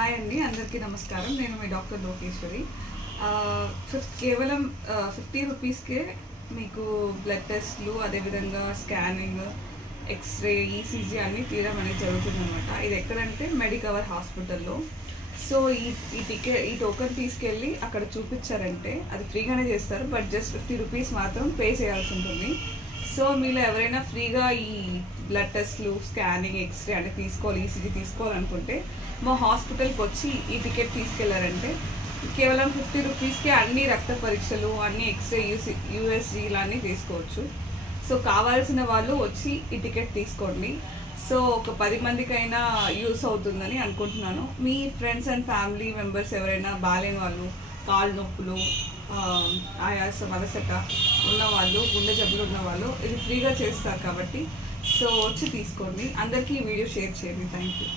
Hi అండి, అందరికీ నమస్కారం. నేను మీ డాక్టర్ లోకేశ్వరి. కేవలం 50 రూపీస్కే మీకు బ్లడ్ టెస్ట్లు, అదేవిధంగా స్కానింగ్, ఎక్స్రే, ఈసీజీ అన్నీ తీయడం అనేది జరుగుతుందన్నమాట. ఇది ఎక్కడంటే మెడికవర్ హాస్పిటల్లో. సో ఈ టోకెన్ తీసుకెళ్ళి అక్కడ చూపించారంటే అది ఫ్రీగానే చేస్తారు, బట్ జస్ట్ 50 రూపీస్ మాత్రం పే చేయాల్సి ఉంటుంది. సో మీలో ఎవరైనా ఫ్రీగా ఈ బ్లడ్ టెస్ట్లు, స్కానింగ్, ఎక్స్రే అంటే తీసుకోవాలి, ఈసీజీ తీసుకోవాలనుకుంటే మా హాస్పిటల్కి వచ్చి ఈ టికెట్ తీసుకెళ్లారంటే కేవలం 50 రూపీస్కి అన్ని రక్త పరీక్షలు, అన్ని ఎక్స్రే, యూఎస్జీలు అన్నీ తీసుకోవచ్చు. సో కావాల్సిన వాళ్ళు వచ్చి ఈ టికెట్ తీసుకోండి. సో ఒక 10 మందికైనా యూస్ అవుతుందని అనుకుంటున్నాను. మీ ఫ్రెండ్స్ అండ్ ఫ్యామిలీ మెంబర్స్ ఎవరైనా బాగాలేని వాళ్ళు, కాళ్ళు నొప్పులు, ఆయాసం, అలసట ఉన్నవాళ్ళు, గుండె జబ్బులు ఉన్నవాళ్ళు ఇది ఫ్రీగా చేస్తారు కాబట్టి సో వచ్చి తీసుకోండి. అందరికీ ఈ వీడియో షేర్ చేయండి. Thank you.